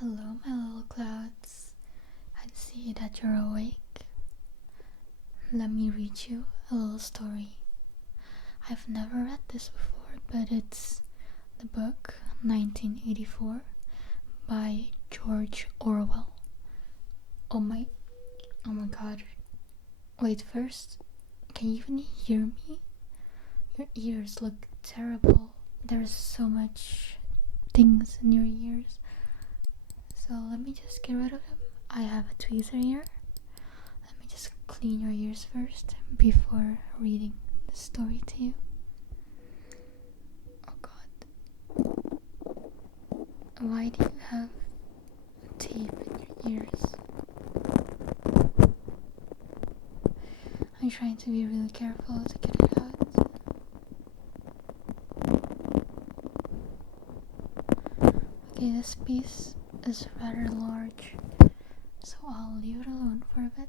Hello, my little clouds. I see that you're awake. Let me read you a little story. I've never read this before, but it's the book 1984 by George Orwell. Oh my god. Wait, first, can you even hear me? Your ears look terrible. There's so much things in your ears. So let me just get rid of them. I have a tweezer here. Let me just clean your ears first before reading the story to you. Oh god. Why do you have tape in your ears? I'm trying to be really careful to get it out. Okay, this piece is rather large, so I'll leave it alone for a bit.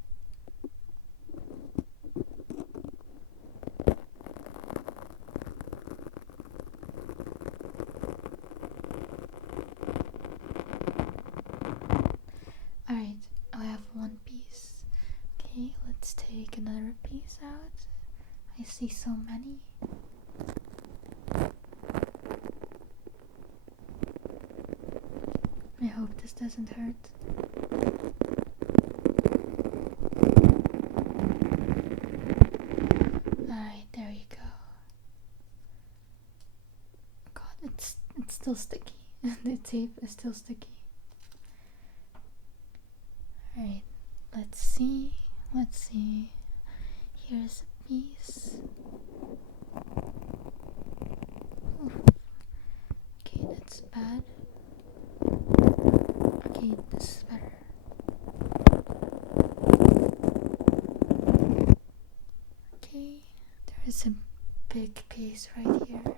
Alright, I have one piece. Okay, let's take another piece out. I see so many. I hope this doesn't hurt. Alright, there you go. God, it's still sticky. The tape is still sticky. Alright, let's see. Here's a piece. Oof. Okay, that's bad. Okay, this is better. Okay, there is a big piece right here.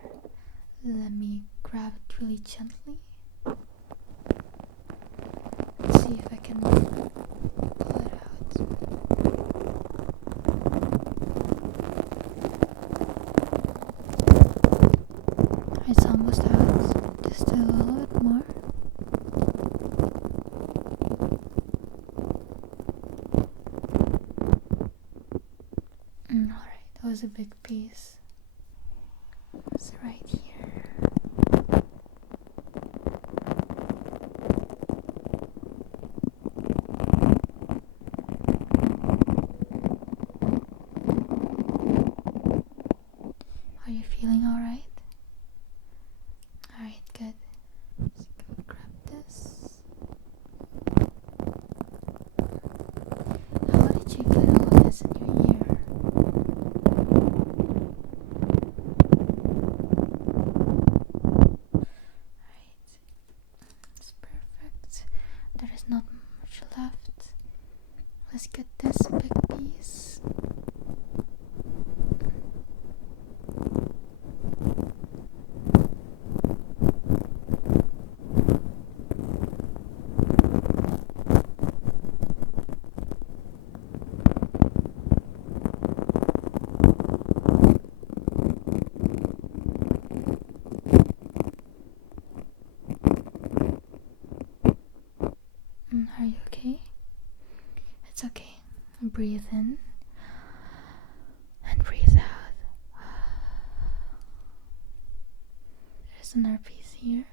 Let me grab it really gently. Let's see if I can pull it out. It's almost out. Just a little bit more. Alright, that was a big piece. It's right here. Are you feeling alright? Alright, good. Let's go grab this. How did you get all this in your ear? Alright, it's perfect. There is not much left. Let's get this big piece. Are you okay? It's okay. Breathe in and breathe out. There's another piece here.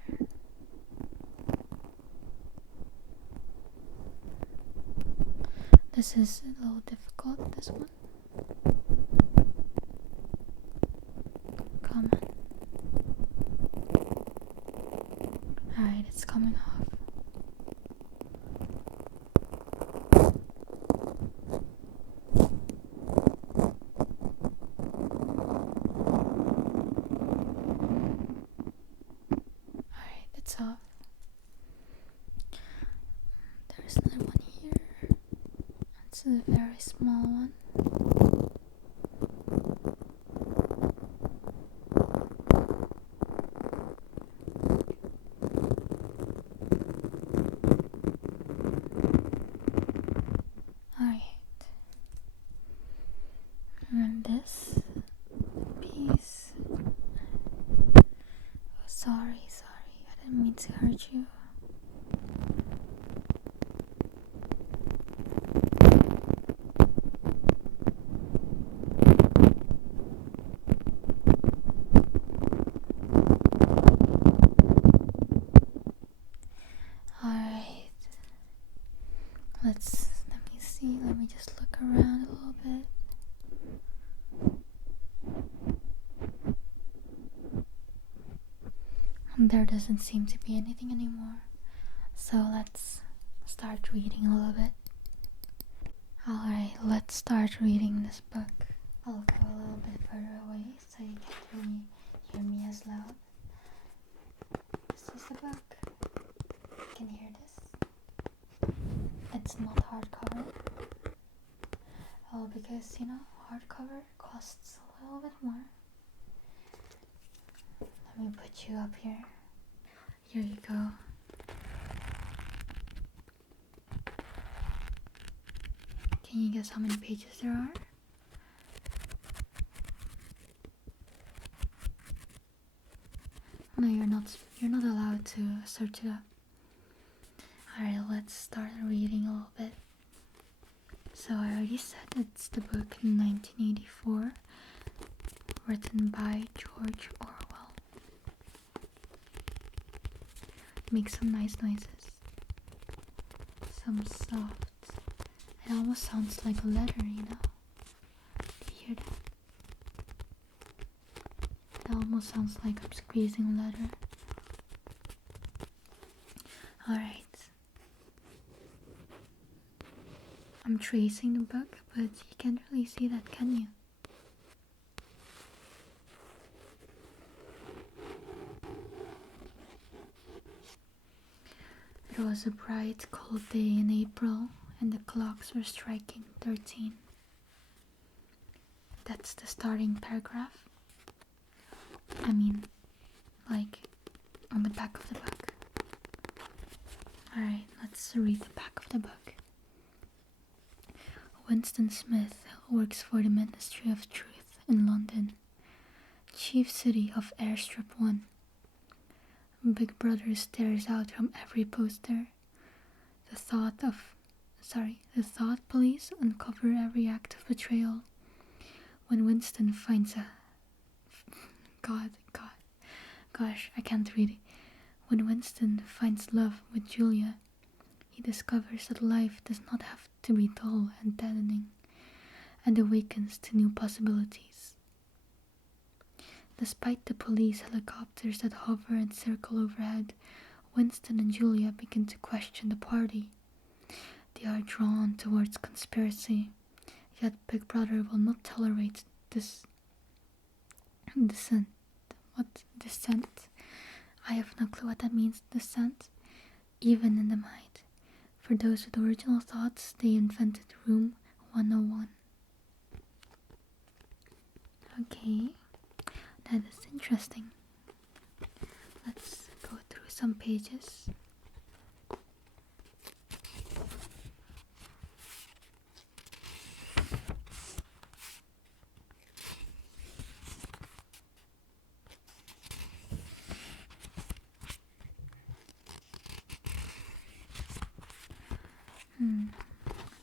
This is a little difficult, this one. Come on. Alright, it's coming off. Alright, it's off. There's another one here. It's a very small one. Alright. And this piece. Oh, sorry. I didn't mean to hurt you. Let me see, let me just look around a little bit. There doesn't seem to be anything anymore, so let's start reading a little bit. Alright, let's start reading this book. I'll go a little bit further away so you can't really hear me as loud. This is the book. Can you hear this? It's not hardcover. Oh, because hardcover costs a little bit more. Let me put you up here. Here you go. Can you guess how many pages there are? No, you're not allowed to search it up. Alright, let's start reading a little bit. So I already said it's the book in 1984, written by George Orwell. Make some nice noises. Some soft. It almost sounds like a letter, Do you hear that? It almost sounds like I'm squeezing a letter. Alright. I'm tracing the book, but you can't really see that, can you? It was a bright, cold day in April, and the clocks were striking 13. That's the starting paragraph. I mean, like, on the back of the book. Alright, let's read the back of the book. Winston Smith works for the Ministry of Truth in London, chief city of Airstrip 1. Big Brother stares out from every poster. The thought police uncover every act of betrayal. When Winston finds I can't read it. When Winston finds love with Julia, he discovers that life does not have to be dull and deadening, and awakens to new possibilities. Despite the police helicopters that hover and circle overhead, Winston and Julia begin to question the party. They are drawn towards conspiracy, yet Big Brother will not tolerate this dissent. What? Dissent? I have no clue what that means, dissent. Even in the mind. For those with original thoughts, they invented Room 101. Okay, that is interesting. Let's go through some pages.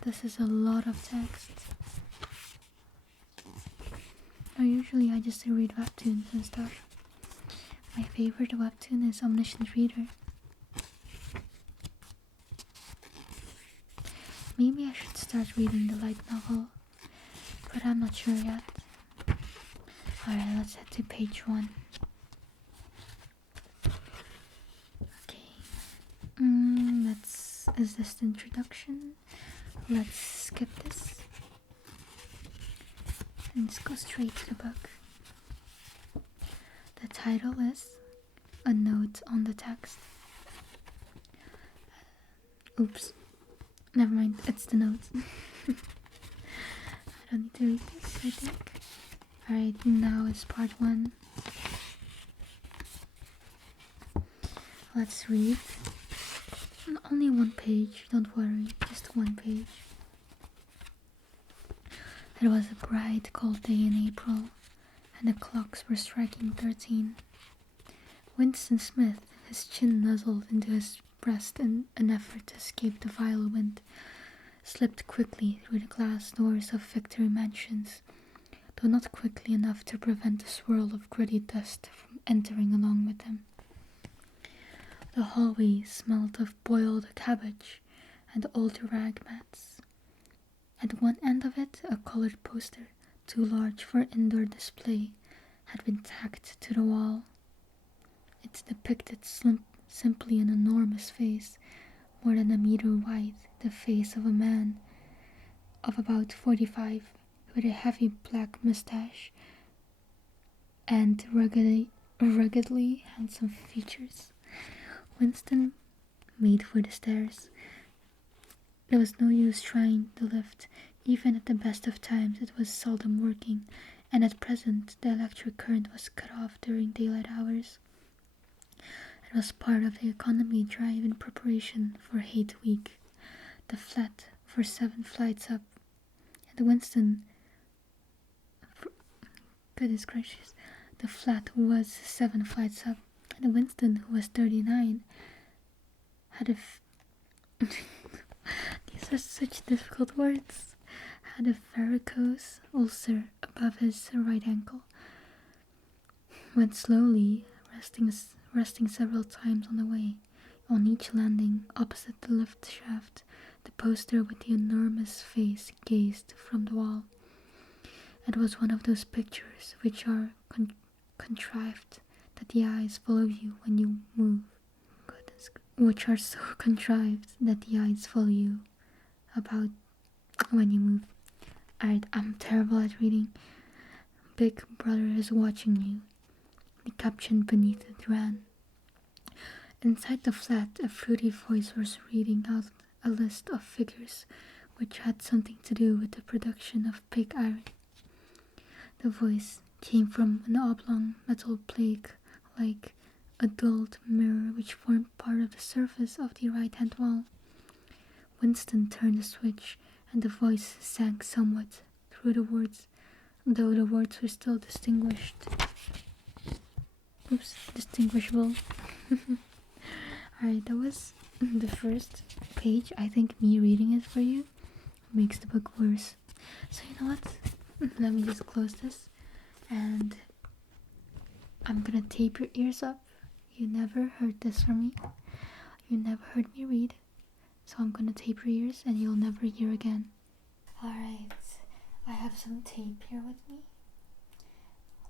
This is a lot of text. Usually I just read webtoons and stuff. My favorite webtoon is Omniscient Reader. Maybe I should start reading the light novel, but I'm not sure yet. Alright, let's head to page 1. Okay. Is this the introduction? Let's skip this. And let's go straight to the book. The title is A Note on the Text. Oops. Never mind, it's the notes. I don't need to read this, I think. Alright, now it's part 1. Let's read. Only one page, don't worry, just one page. It was a bright, cold day in April, and the clocks were striking 13. Winston Smith, his chin nuzzled into his breast in an effort to escape the vile wind, slipped quickly through the glass doors of Victory Mansions, though not quickly enough to prevent a swirl of gritty dust from entering along with him. The hallway smelt of boiled cabbage, and old rag mats. At one end of it, a colored poster, too large for indoor display, had been tacked to the wall. It depicted simply an enormous face, more than a meter wide, the face of a man of about 45, with a heavy black mustache and ruggedly handsome features. Winston made for the stairs. There was no use trying the lift. Even at the best of times it was seldom working, and at present the electric current was cut off during daylight hours. It was part of the economy drive in preparation for Hate Week. The flat for 7 flights up, and Winston, goodness gracious, the flat was 7 flights up, and Winston, who was 39, had these are such difficult words, had a varicose ulcer above his right ankle. Went slowly, resting several times on the way. On each landing, opposite the lift shaft, the poster with the enormous face gazed from the wall. It was one of those pictures which are contrived that the eyes follow you when you move. Which are so contrived that the eyes follow you about when you move. Alright, I'm terrible at reading. Big Brother is watching you. The caption beneath it ran. Inside the flat, a fruity voice was reading out a list of figures which had something to do with the production of pig iron. The voice came from an oblong metal plate like a dulled mirror which formed part of the surface of the right-hand wall. Winston turned the switch, and the voice sank somewhat through the words, though the words were still distinguishable. Alright, that was the first page. I think me reading it for you makes the book worse. So you know what? Let me just close this, and I'm gonna tape your ears up. You never heard this from me. You never heard me read. So I'm gonna tape your ears and you'll never hear again. Alright, I have some tape here with me.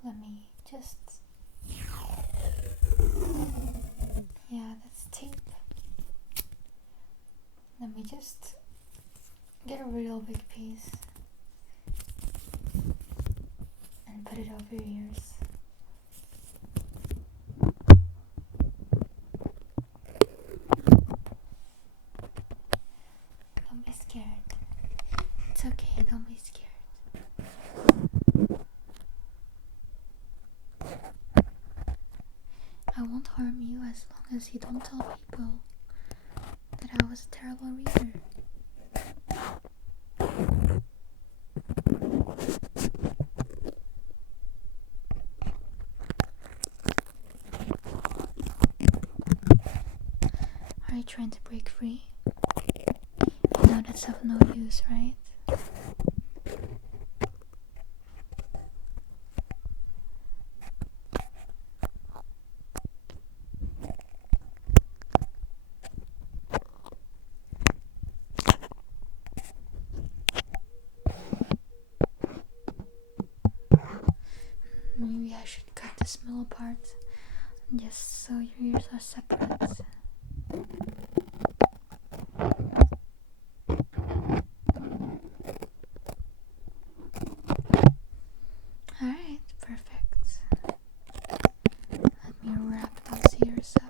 Let me just... Yeah, that's tape. Let me just get a real big piece and put it over your ears. Don't be scared. It's okay, don't be scared. I won't harm you as long as you don't tell people that I was a terrible reader. Are you trying to break free? You know that's of no use, right? Maybe I should cut this middle part just so your ears are separate. Alright, perfect. Let me wrap those ears up.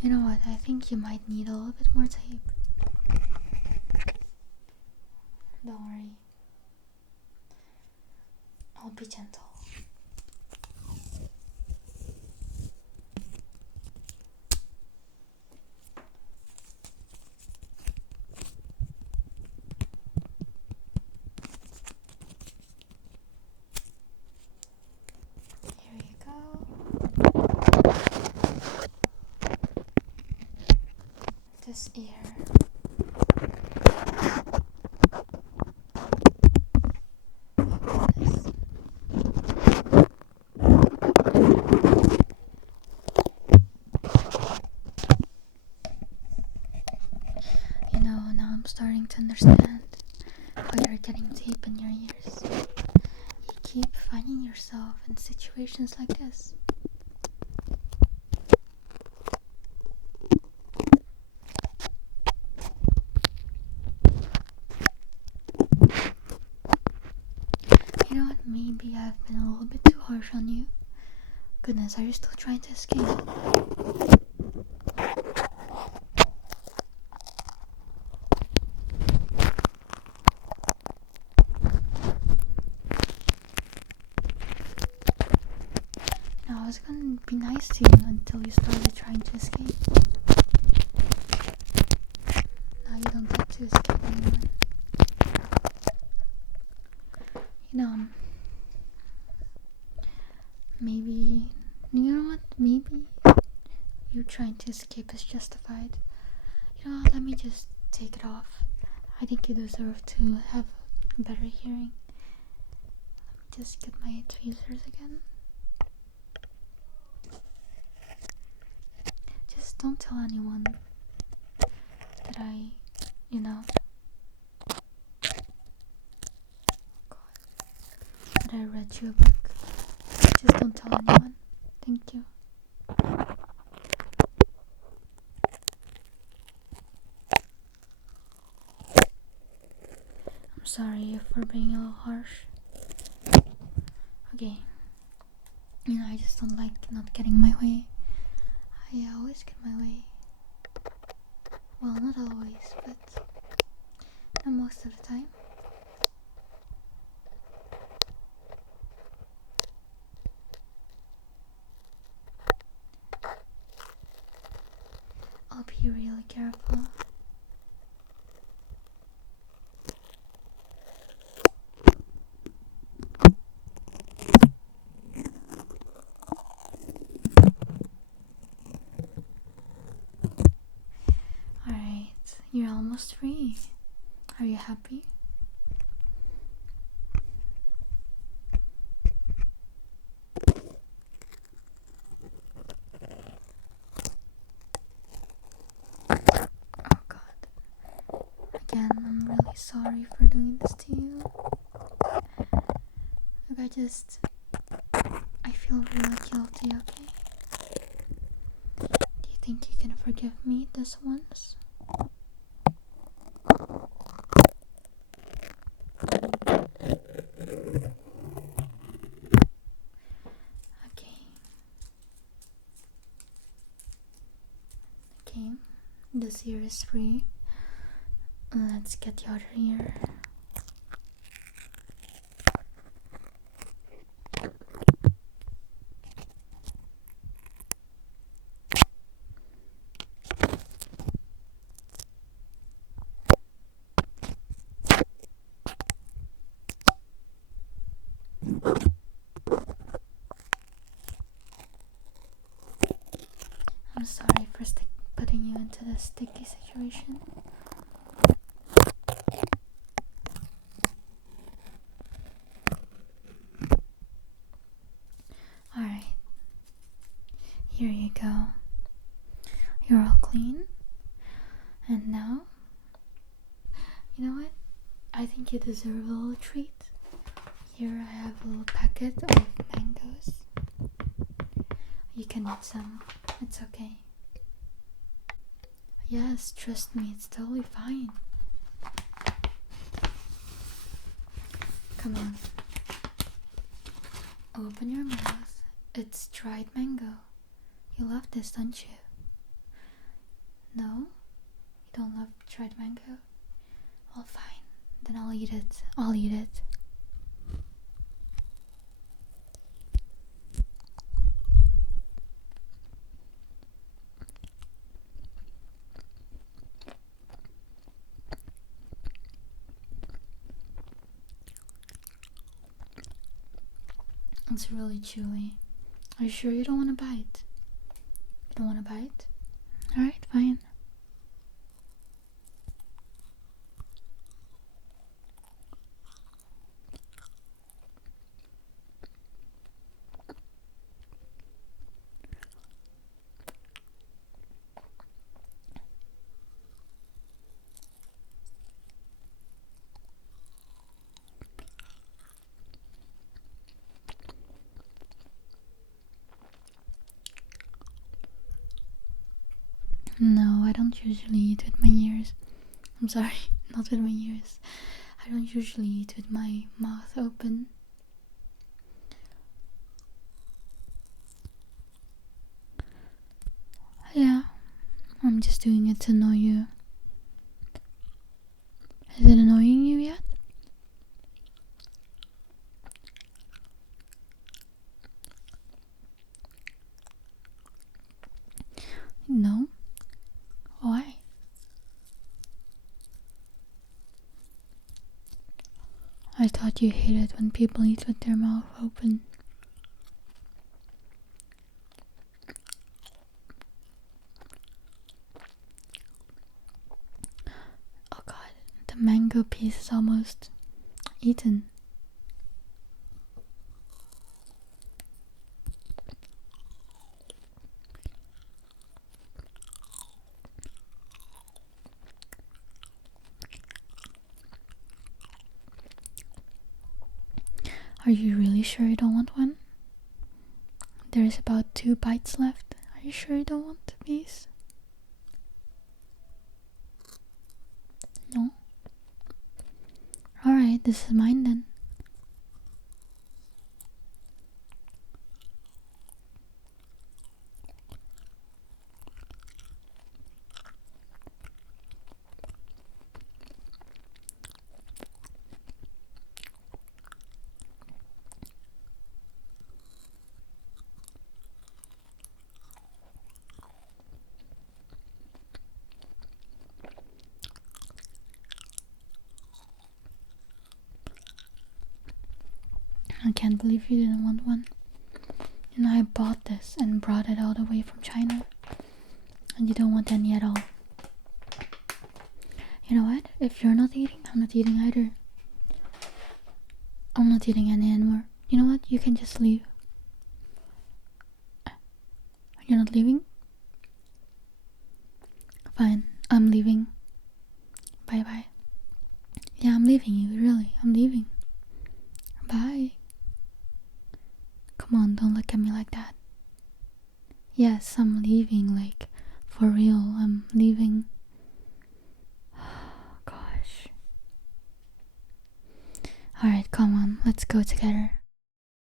You know what, I think you might need a little bit more tape. Don't worry. I'll be gentle. Here you go. this ear. Goodness. You know, now I'm starting to understand why you're getting tape in your ears. You keep finding yourself in situations like this. You know what, maybe I've been a little bit too harsh on you. Goodness, are you still trying to escape? You know, I was gonna be nice to you until you started trying to escape. Now you don't get to escape anymore. You know, maybe, you know what, maybe you trying to escape is justified. You know, let me just take it off. I think you deserve to have a better hearing. Let me just get my tweezers again. Just don't tell anyone that I, you know, that I read you a book. Just don't tell anyone. Thank you. I'm sorry for being a little harsh. Okay. You know, I just don't like not getting my way. I always get my way. Well, not always, but most of the time. I'll be really careful. Alright, you're almost free. Are you happy? Oh God. Again, I'm really sorry for doing this to you. Look, I feel really guilty, okay? Do you think you can forgive me this once? Okay, this ear is free. Let's get the other ear. I'm sorry for putting you into this sticky situation. Alright, here you go. You're all clean. And now, you know what? I think you deserve a little treat. Here I have a little packet of mangoes. You can eat some. It's okay. Yes, trust me, it's totally fine. Come on. Open your mouth. It's dried mango. You love this, don't you? No? You don't love dried mango? Well, fine. Then I'll eat it. I'll eat it. It's really chewy. Are you sure you don't want to bite? You don't want to bite? Alright, fine. No, I don't usually eat with my ears. I'm sorry, not with my ears. I don't usually eat with my mouth open. Yeah, I'm just doing it to annoy you. Is it annoying you yet? No? Why? I thought you hated when people eat with their mouth open. Oh god, the mango piece is almost eaten. Are you really sure you don't want one? There's about 2 bites left. Are you sure you don't want the piece? No? Alright, this is mine then. I can't believe you didn't want one. You know, I bought this and brought it all the way from China. And you don't want any at all. You know what? If you're not eating, I'm not eating either. I'm not eating any anymore. You know what? You can just leave. You're not leaving? Fine, I'm leaving. Bye bye. Yeah, I'm leaving you, really. I'm leaving. Bye. Come on, don't look at me like that. Yes, I'm leaving, like, for real, I'm leaving. Gosh. Alright, come on, let's go together.